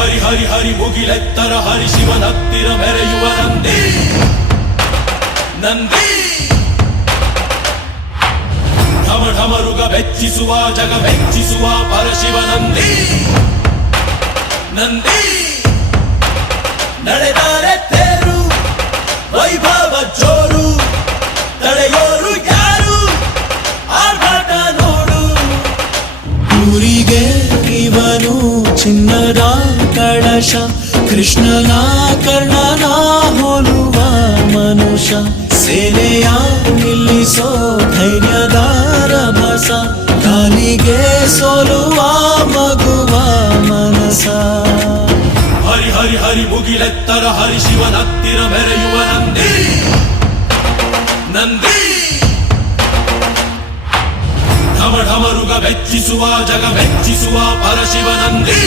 ಹರಿ ಹರಿ ಹರಿ ಮುಗಿಲೆತ್ತರ ಹರಿ ಶಿವನತ್ತಿರ ಮೆರೆಯುವ ನಂದಿ ನಂದಿ ಢಮ ಢಮರುಗ ಬೆಚ್ಚಿಸುವ ಜಗ ಬೆಚ್ಚಿಸುವ ಪರಶಿವ ನಂದಿ ನಂದಿ ನಡೆದಾರೆ ತೇರು ವೈಭವ ಜೋರು ತಡೆಯೋರು ಯಾರು ಆರ್ಭಟ ನೋಡು ಊರಿಗೆ ಇವನು ಚಿನ್ನದ ಕಳಶ ಕೃಷ್ಣನ ಕರ್ಣನ ಹೋಲುವ ಮನುಷ್ಯ ಸೇನೆಯ ನಿಲ್ಲಿಸೋ ಧೈರ್ಯದ ರಭಸ ಕಾಲಿಗೆ ಸೋಲುವ ಮಗುವ ಮನಸ ಹರಿ ಹರಿ ಹರಿ ಮುಗಿಲೆತ್ತರ ಹರಿ ಶಿವನತ್ತಿರ ಮೆರೆಯುವ ನಂದಿ ನಂದಿ ಢಮ ಢಮರುಗ ಬೆಚ್ಚಿಸುವ ಜಗ ಬೆಚ್ಚಿಸುವ ಪರಶಿವ ನಂದಿ